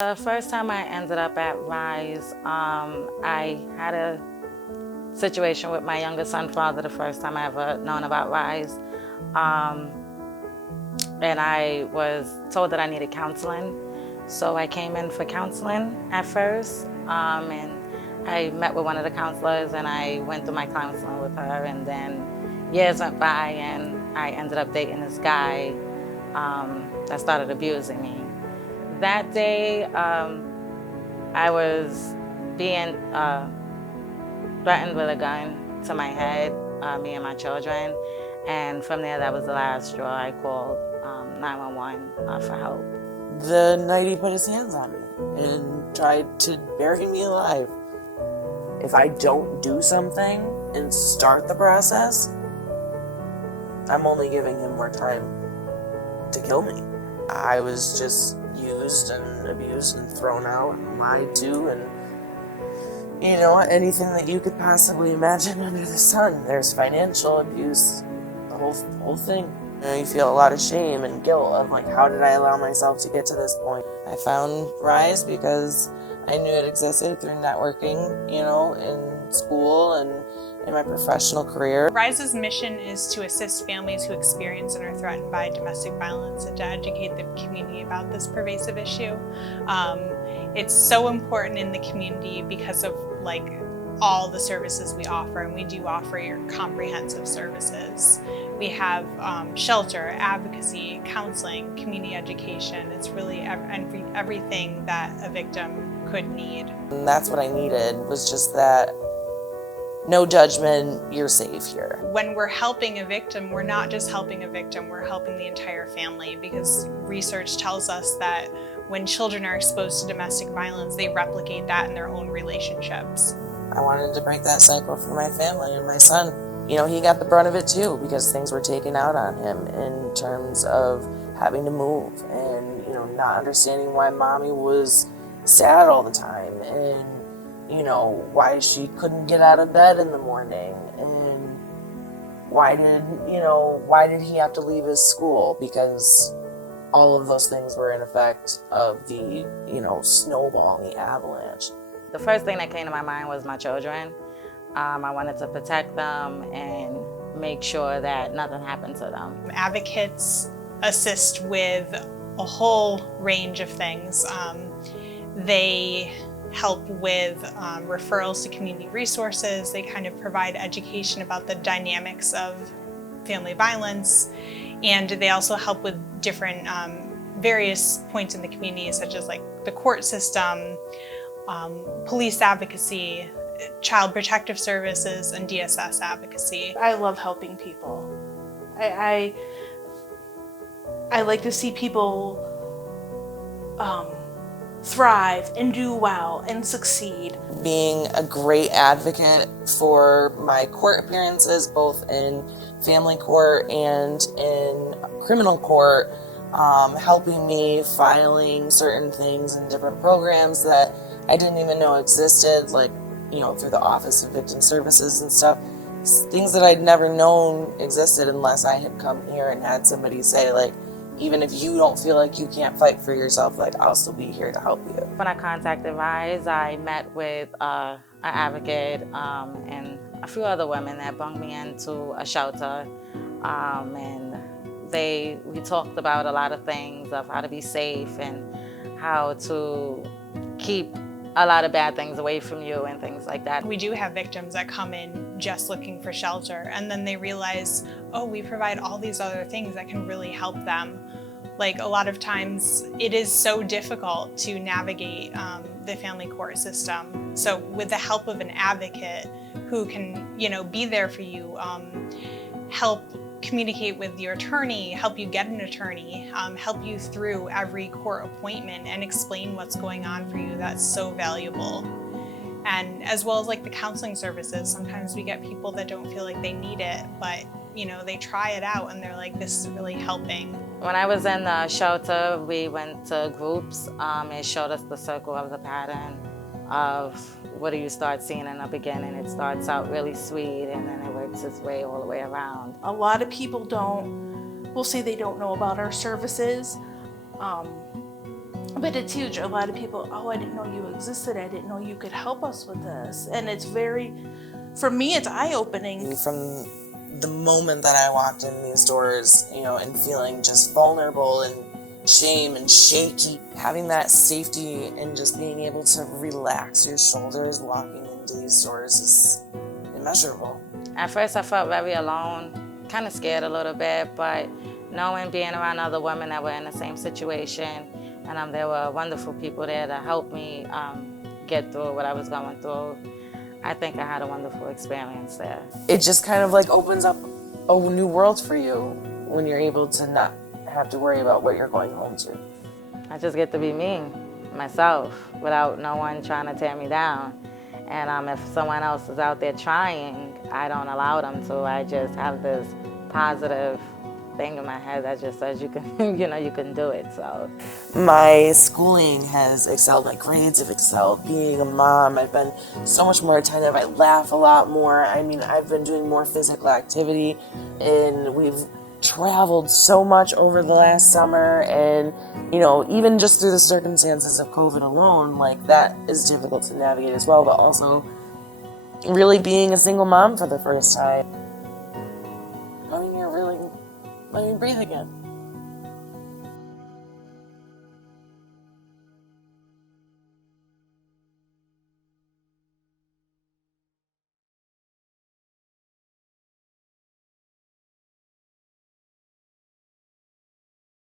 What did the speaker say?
The first time I ended up at Rise, I had a situation with my younger son's father the first time I ever known about Rise. And I was told that I needed counseling. So I came in for counseling at first, and I met with one of the counselors and I went through my counseling with her, and then years went by and I ended up dating this guy that started abusing me. That day, I was being threatened with a gun to my head, me and my children, and from there, that was the last straw. I called 911 for help. The night he put his hands on me and tried to bury me alive. If I don't do something and start the process, I'm only giving him more time to kill me. I was just used and abused and thrown out and lied to, and anything that you could possibly imagine under the sun. There's financial abuse, the whole thing. You feel a lot of shame and guilt of how did I allow myself to get to this point? I found Rise because I knew it existed through networking, in school and in my professional career. Rise's mission is to assist families who experience and are threatened by domestic violence and to educate the community about this pervasive issue. It's so important in the community because of all the services we offer, and we do offer your comprehensive services. We have shelter, advocacy, counseling, community education. It's really everything that a victim could need. And that's what I needed, was just that no judgment, you're safe here. When we're helping a victim, we're not just helping a victim, we're helping the entire family, because research tells us that when children are exposed to domestic violence, they replicate that in their own relationships. I wanted to break that cycle for my family and my son. He got the brunt of it too, because things were taken out on him in terms of having to move and, not understanding why mommy was sad all the time, and, why she couldn't get out of bed in the morning, and why did he have to leave his school, because all of those things were in effect of the, snowball, the avalanche. The first thing that came to my mind was my children. I wanted to protect them and make sure that nothing happened to them. Advocates assist with a whole range of things. They help with referrals to community resources. They kind of provide education about the dynamics of family violence. And they also help with different various points in the community, such as the court system, police advocacy, child protective services, and DSS advocacy. I love helping people. I like to see people thrive and do well and succeed. Being a great advocate for my court appearances, both in family court and in criminal court, helping me filing certain things in different programs that I didn't even know existed, through the Office of Victim Services and stuff. Things that I'd never known existed unless I had come here and had somebody say, even if you don't feel like you can't fight for yourself, I'll still be here to help you. When I contacted Rise, I met with an advocate and a few other women that brought me into a shelter, and we talked about a lot of things of how to be safe and how to keep a lot of bad things away from you and things like that. We do have victims that come in just looking for shelter, and then they realize, oh, we provide all these other things that can really help them. A lot of times it is so difficult to navigate the family court system. So with the help of an advocate who can, be there for you, help communicate with your attorney, help you get an attorney, help you through every court appointment and explain what's going on for you, that's so valuable. And as well as the counseling services, sometimes we get people that don't feel like they need it, but they try it out and they're like, this is really helping. When I was in the shelter, we went to groups. It showed us the circle of the pattern of what do you start seeing in the beginning. It starts out really sweet and then it works its way all the way around. A lot of people will say they don't know about our services. But it's huge. A lot of people, oh, I didn't know you existed. I didn't know you could help us with this. And it's very, for me, it's eye-opening. From the moment that I walked in these doors, you know, and feeling just vulnerable and shame and shaky, having that safety and just being able to relax your shoulders walking into these doors is immeasurable. At first I felt very alone, kind of scared a little bit, but knowing, being around other women that were in the same situation, and there were wonderful people there to help me get through what I was going through, I think I had a wonderful experience there. It just kind of like opens up a new world for you when you're able to not have to worry about what you're going home to. I just get to be me, myself, without no one trying to tear me down. And if someone else is out there trying, I don't allow them to. I just have this positive thing in my head that just says you can, you can do it. So my schooling has excelled, my grades have excelled. Being a mom, I've been so much more attentive. I laugh a lot more. I mean, I've been doing more physical activity, and we've traveled so much over the last summer, and even just through the circumstances of COVID alone, like that is difficult to navigate as well, but also really being a single mom for the first time. Breathe again.